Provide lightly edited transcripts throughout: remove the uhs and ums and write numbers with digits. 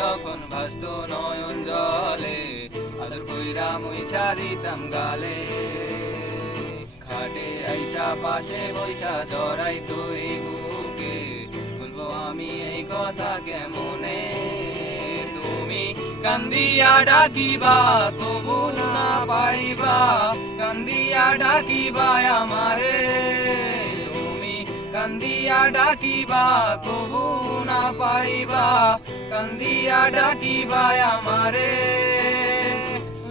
যখন ভাসত নয়ন জলে, আদর কইরা মুইছা দিতাম গালে। খাটে আইসা পাশে বইসা জড়াই তুই বুকে, বলবো আমি এই কথা কেমনে। তুমি কান্দিয়া ডাকিবা তবু না পাইবা, কান্দিয়া ডাকিবা আমারে। তুমি কান্দিয়া ডাকিবা তবু না পাইবা, কান্দিয়া ডাকিবা আমারে।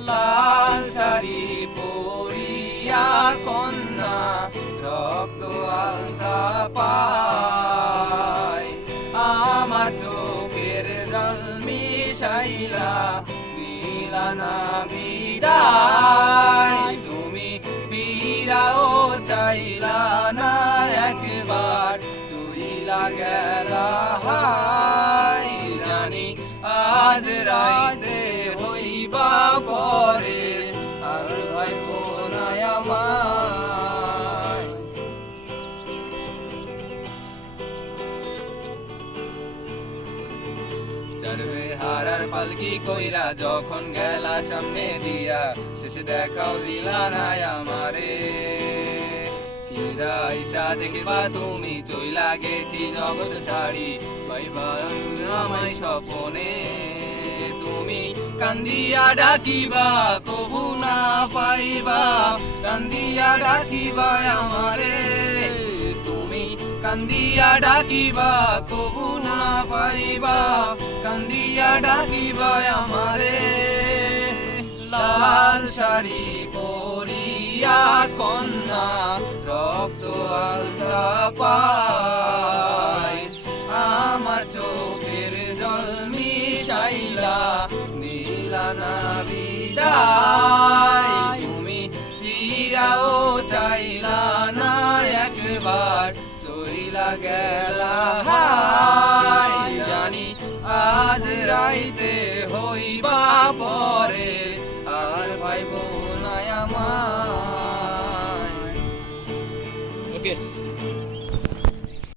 লাল শাড়ি পরিয়া কন্যা রক্ত আলতা পায়, আমার চোখের জল মিশাইলা দিলা না বিদায়। তুমি ফিরাও চাইলা না একবার, চইলা গেলা হায়। জানি আজ রাইতে হইবা পরে, আর ভাইবো না আমায়। চড়বে হারার পালকি কইরা যখন গেলা সামনে দিয়া, শেষে দেখাও দিলা না আমারে। ফিরা আইসা দেখবা তুমি চইলা গেছি জগৎ ছাড়ি, ছয়বার আমায় স্বপনে। তুমি কান্দিয়া ডাকিবা কবু না পাইবা, কান্দিয়া ডাকিবা আমারে। তুমি কান্দিয়া ডাকিবা কবু না পাইবা, কান্দিয়া ডাকিবা আমারে। লাল শাড়ি পরিয়া কন্যা রক্ত আলতা পায়, আমার চোখের জল মিশাইলা দিলা না বিদায়। তুমি ফিরাও চাইলা না একবার, চইলা গেলা হায়। জানি আজ রাইতে হইবা